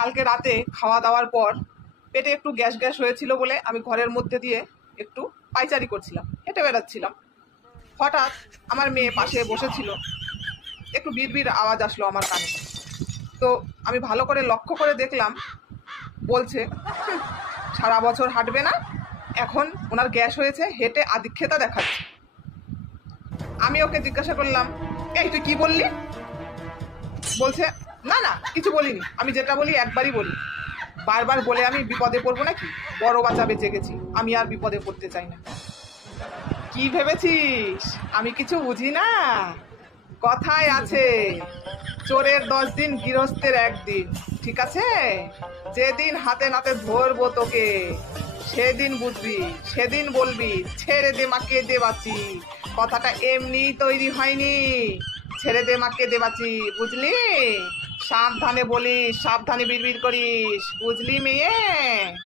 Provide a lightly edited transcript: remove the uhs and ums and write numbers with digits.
কালকে রাতে খাওয়া দাওয়ার পর পেটে একটু গ্যাস গ্যাস হয়েছিল বলে আমি ঘরের মধ্যে দিয়ে একটু পায়চারি করছিলাম, হেঁটে বেড়াচ্ছিলাম। হঠাৎ আমার মেয়ে পাশে বসেছিল, একটু বিড়বিড় আওয়াজ আসলো আমার কানে। তো আমি ভালো করে লক্ষ্য করে দেখলাম, বলছে সারা বছর হাঁটবে না, এখন ওনার গ্যাস হয়েছে, হেঁটে আদিক্ষেতা দেখাচ্ছে। আমি ওকে জিজ্ঞাসা করলাম, এই তুই কি বললি? বলছে না না কিছু বলিনি, আমি যেটা বলি একবারই বলি, বারবার বলে আমি বিপদে পড়বো নাকি? বড় বাচ্চা বেঁচে গেছি, আমি আর বিপদে পড়তে চাই না। কি ভেবেছিস আমি কিছু বুঝি না? কথায় আছে, চোরের 10 দিন গৃহস্থের 1 দিন। ঠিক আছে, যেদিন হাতে নাতে ধরবো তোকে সেদিন বুঝবি, সেদিন বলবি ছেড়ে দে মাকে দে বাঁচি। কথাটা এমনি তৈরি হয়নি, ছেড়ে দে মাকে দে বাঁচি, বুঝলি? সাবধানে বলিস, সাবধানে বিড়বিড় করিস, বুঝলি মেয়ে?